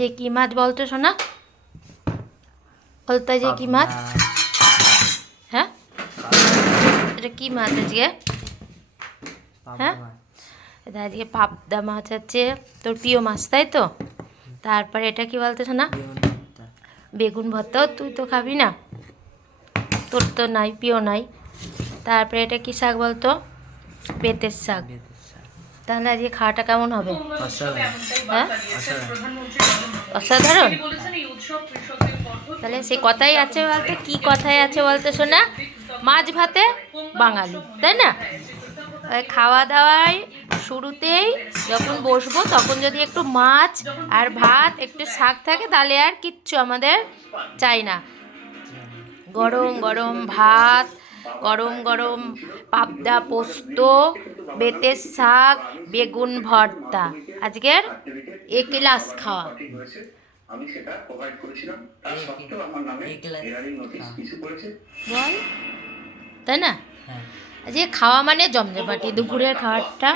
যে কি মাছ বলতো সোনা? বলতো যে কি মাছ? হ্যাঁ, এটা কি মাছ আজকে? হ্যাঁ, এটা আজকে পাবদা মাছ আছে, তোর প্রিয় মাছ তাই তো? তারপরে এটা কি বলতো সোনা? বেগুন ভর্তা। তুই তো খাবি না, তোর তো নাই, প্রিয় নাই। তারপরে এটা কি শাক বলতো? বেতের শাক। তাহলে আজকে খাওয়াটা কেমন হবে? হ্যাঁ, অসাধারণ। তাহলে সে কথাই আছে বলতে, কি কথাই আছে বলতে শোনা? মাছ ভাতে বাঙালি, তাই না? খাওয়া দাওয়ায় শুরুতেই যখন বসবো তখন যদি একটু মাছ আর ভাত একটু শাক থাকে তাহলে আর কিচ্ছু আমাদের চাই না। গরম গরম ভাত, গরম গরম পাবদা পোস্ত, বেতের শাক, বেগুন ভর্তা, আজকের এ ক্লাস খাওয়া। আমি সেটা প্রোভাইড করেছিলাম, তার সত্ত্বেও আমার নামে হিয়ারিং নোটিশ ইস্যু করেছে বল, তাই না? আজকে খাওয়া মানে জমজমাটি, দুপুরের খাবারটা।